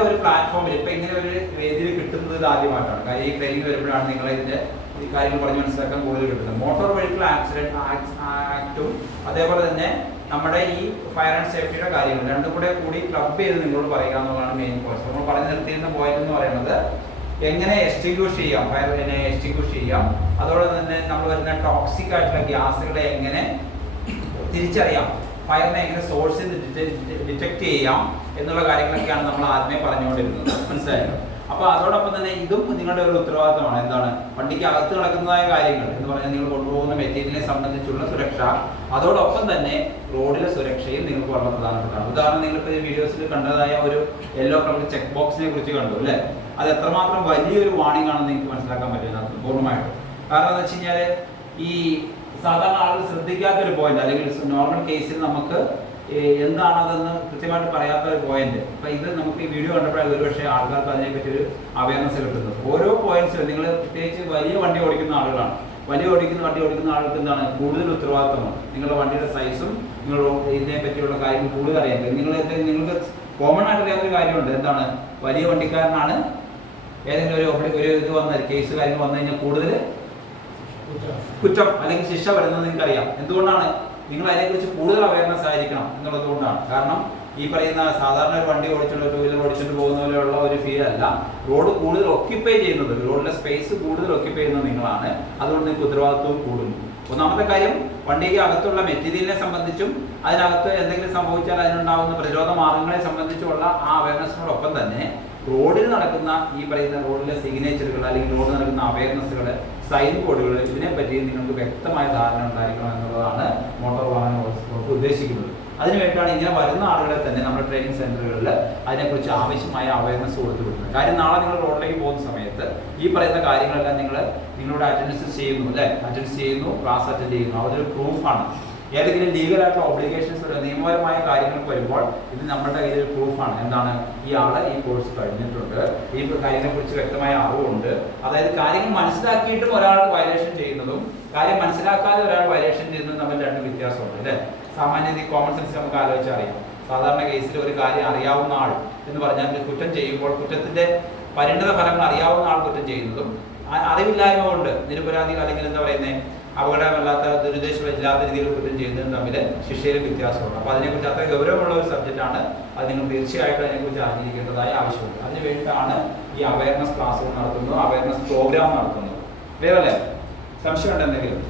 ഒരു പ്ലാറ്റ്ഫോമിൽ ഇപ്പൊ ഇങ്ങനെ ഒരു വേദിയിൽ കിട്ടുന്നത് ഇത് ആദ്യമായിട്ടാണ്. കാര്യം ഈ ട്രെയിനിങ് വരുമ്പോഴാണ് നിങ്ങൾ ഇതിന്റെ ഈ കാര്യങ്ങൾ പറഞ്ഞ് മനസ്സിലാക്കാൻ കൂടുതൽ കിട്ടുന്നത്. മോട്ടോർ വെഹിക്കിൾ ആക്സിഡന്റ് ആക്ടും അതേപോലെ തന്നെ നമ്മുടെ ഈ ഫയർ ആൻഡ് സേഫ്റ്റിയുടെ കാര്യങ്ങൾ രണ്ടും കൂടി ക്ലബ് ചെയ്ത് നിങ്ങളോട് പറയുക എന്നുള്ളതാണ് മെയിൻ പോയിന്റ്. നമ്മൾ പറഞ്ഞു നിർത്തിയിരുന്ന പോയിന്റ് എന്ന് പറയുന്നത് എങ്ങനെ എക്സ്റ്റിങ്ക്വിഷ് ചെയ്യാം, ഫയറിനെ എക്സ്റ്റിങ്ക്വിഷ് ചെയ്യാം, അതോടെ തന്നെ നമ്മൾ വരുന്ന ടോക്സിക് ആയിട്ടുള്ള ഗ്യാസുകളെ എങ്ങനെ തിരിച്ചറിയാം, ഫയറിനെ എങ്ങനെ സോഴ്സിൽ ഡിറ്റക്ട് ചെയ്യാം എന്നുള്ള കാര്യങ്ങളൊക്കെയാണ് നമ്മൾ ആദ്യമേ പറഞ്ഞുകൊണ്ടിരുന്നത്. മനസ്സിലായല്ലോ? അപ്പോൾ അതോടൊപ്പം തന്നെ ഇതും നിങ്ങളുടെ ഒരു ഉത്തരവാദിത്തമാണ്. എന്താണ്? വണ്ടിക്ക് അകത്ത് നടക്കുന്നതായ കാര്യങ്ങൾ എന്ന് പറഞ്ഞാൽ നിങ്ങൾ കൊണ്ടുപോകുന്ന മെറ്റീരിയലിനെ സംബന്ധിച്ചുള്ള സുരക്ഷ, അതോടൊപ്പം തന്നെ റോഡിലെ സുരക്ഷയും നിങ്ങൾക്ക് വളരെ പ്രധാനപ്പെട്ടതാണ്. ഉദാഹരണം, നിങ്ങളിപ്പോൾ ഈ വീഡിയോസിൽ കണ്ടതായ ഒരു യെല്ലോ കളർ ചെക്ക് ബോക്സിനെ കുറിച്ച് കണ്ടു അല്ലേ? അത് എത്രമാത്രം വലിയൊരു വാണിംഗ് ആണെന്ന് നിങ്ങൾക്ക് മനസ്സിലാക്കാൻ പറ്റുന്നത് പൂർണ്ണമായിട്ടും. കാരണം എന്ന് വെച്ച് കഴിഞ്ഞാൽ ഈ സാധാരണ ആളുകൾ ശ്രദ്ധിക്കാത്തൊരു പോയിന്റ്, അല്ലെങ്കിൽ നോർമൽ കേസിൽ നമുക്ക് എന്താണതെന്ന് കൃത്യമായിട്ട് പറയാത്ത ഒരു പോയിന്റ്. അപ്പം ഇത് നമുക്ക് ഈ വീഡിയോ കണ്ടപ്പോഴാണ് ഒരുപക്ഷെ ആൾക്കാർക്ക് അതിനെപ്പറ്റി ഒരു അവയർനെസ് കിട്ടുന്നത്. ഓരോ പോയിന്റ്സിലും നിങ്ങൾ പ്രത്യേകിച്ച് വലിയ വണ്ടി ഓടിക്കുന്ന ആളുകളാണ്, വണ്ടി ഓടിക്കുന്ന ആളുകൾക്ക് എന്താണ് കൂടുതൽ ഉത്തരവാദിത്തമാണ്. നിങ്ങളുടെ വണ്ടിയുടെ സൈസും നിങ്ങൾ ഇതിനെ പറ്റിയുള്ള കാര്യങ്ങൾ കൂടുതൽ അറിയാൻ പറ്റും. നിങ്ങൾക്ക് കോമൺ ആയിട്ട് അറിയാവുന്ന ഒരു കാര്യമുണ്ട്. എന്താണ്? വലിയ വണ്ടിക്കാരനാണ് ഏതെങ്കിലും ഒരു ഇത് വന്ന കേസ് കാര്യങ്ങൾ വന്നു കഴിഞ്ഞാൽ കൂടുതൽ കുറ്റം അല്ലെങ്കിൽ ശിക്ഷ വരുന്നത് നിങ്ങൾക്കറിയാം. എന്തുകൊണ്ടാണ്? നിങ്ങൾ അതിനെക്കുറിച്ച് കൂടുതൽ അവയർനെസ് ആയിരിക്കണം എന്നുള്ളത് കൊണ്ടാണ്. കാരണം ഈ പറയുന്ന സാധാരണ ഒരു വണ്ടി ഓടിച്ചുകൊണ്ട് ടൂ വീലർ ഓടിച്ചുകൊണ്ട് പോകുന്ന പോലെയുള്ള ഒരു ഫീൽ അല്ല. റോഡ് കൂടുതൽ ഒക്യുപ്പൈ ചെയ്യുന്നത്, റോഡിലെ സ്പേസ് കൂടുതൽ ഒക്യുപ്പൈ ചെയ്യുന്നത് നിങ്ങളാണ്. അതുകൊണ്ട് നിങ്ങൾക്ക് ഉത്തരവാദിത്വവും കൂടുന്നു. ഒന്നാമത്തെ കാര്യം, വണ്ടിക്ക് അകത്തുള്ള മെറ്റീരിയലിനെ സംബന്ധിച്ചും അതിനകത്ത് എന്തെങ്കിലും സംഭവിച്ചാൽ അതിനുണ്ടാകുന്ന പ്രതിരോധ മാർഗങ്ങളെ സംബന്ധിച്ചുള്ള ആ അവയർനെസ്സിനോടൊപ്പം തന്നെ റോഡിൽ നടക്കുന്ന ഈ പറയുന്ന റോഡിലെ സിഗ്നേച്ചറുകൾ അല്ലെങ്കിൽ റോഡിൽ നടക്കുന്ന അവയർനെസ്സുകൾ, സൈൻ ബോർഡുകൾ, ഇതിനെപ്പറ്റി നിങ്ങൾക്ക് വ്യക്തമായ ധാരണ ഉണ്ടായിരിക്കണം എന്നുള്ളതാണ് മോട്ടോർ വാഹന വകുപ്പ് ഉദ്ദേശിക്കുന്നത്. അതിനുവേണ്ടിയാണ് ഇങ്ങനെ വരുന്ന ആളുകളെ തന്നെ നമ്മുടെ ട്രെയിനിങ് സെന്ററുകളിൽ അതിനെക്കുറിച്ച് ആവശ്യമായ അവയർനെസ് കൊടുത്തു വിടുന്നത്. കാര്യം നാളെ നിങ്ങൾ റോഡിലേക്ക് പോകുന്ന സമയത്ത് ഈ പറയുന്ന കാര്യങ്ങളെല്ലാം നിങ്ങളുടെ അറ്റൻഡൻസ് ചെയ്യുന്നു അല്ലേ? അറ്റൻഡ് ചെയ്യുന്നു, ക്ലാസ് അറ്റൻഡ് ചെയ്യുന്നു, അതൊരു പ്രൂഫാണ്. ഏതെങ്കിലും ലീഗലായിട്ടുള്ള ഒബ്ലിഗേഷൻസ്, നിയമപരമായ കാര്യങ്ങൾക്ക് വരുമ്പോൾ ഇത് നമ്മുടെ കയ്യിൽ ഒരു പ്രൂഫാണ്. എന്താണ്? ഈ ആള് ഈ കോഴ്സ് കഴിഞ്ഞിട്ടുണ്ട്, ഈ കാര്യങ്ങളെക്കുറിച്ച് വ്യക്തമായ അറിവുണ്ട്. അതായത് കാര്യങ്ങൾ മനസ്സിലാക്കിയിട്ടും ഒരാൾ വയലേഷൻ ചെയ്യുന്നതും കാര്യം മനസ്സിലാക്കാതെ ഒരാൾ വയലേഷൻ ചെയ്യുന്നതും തമ്മിൽ രണ്ട് വ്യത്യാസമുണ്ട് അല്ലേ? സാമാന്യത കോമൺ സെൻസ് നമുക്ക് ആലോചിച്ചാൽ അറിയാം. സാധാരണ കേസിൽ ഒരു കാര്യം അറിയാവുന്ന ആൾ എന്ന് പറഞ്ഞാൽ കുറ്റം ചെയ്യുമ്പോൾ കുറ്റത്തിന്റെ പരിണിത ഫലങ്ങൾ അറിയാവുന്ന ആൾ കുറ്റം ചെയ്യുന്നതും അറിവില്ലായ്മ കൊണ്ട് നിരപരാധികൾ അല്ലെങ്കിൽ എന്താ പറയുന്നത് അപകടമല്ലാത്ത ദുരുദ്ദേശമില്ലാത്ത രീതിയിൽ കുറ്റം ചെയ്യുന്നതും തമ്മിൽ ശിക്ഷയിലും വ്യത്യാസമുണ്ട്. അപ്പോൾ അതിനെക്കുറിച്ച് അത്ര ഗൗരവമുള്ള ഒരു സബ്ജക്റ്റാണ്. അത് നിങ്ങൾ തീർച്ചയായിട്ടും അതിനെക്കുറിച്ച് അറിഞ്ഞിരിക്കേണ്ടതായ ആവശ്യമുണ്ട്. അതിന് വേണ്ടിയിട്ടാണ് ഈ അവയർനെസ് ക്ലാസ്സുകൾ നടത്തുന്നത്, അവയർനെസ് പ്രോഗ്രാം നടത്തുന്നത്. വേറെ സംശയം ഉണ്ടെന്തെങ്കിലും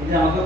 ഇനി നമുക്ക്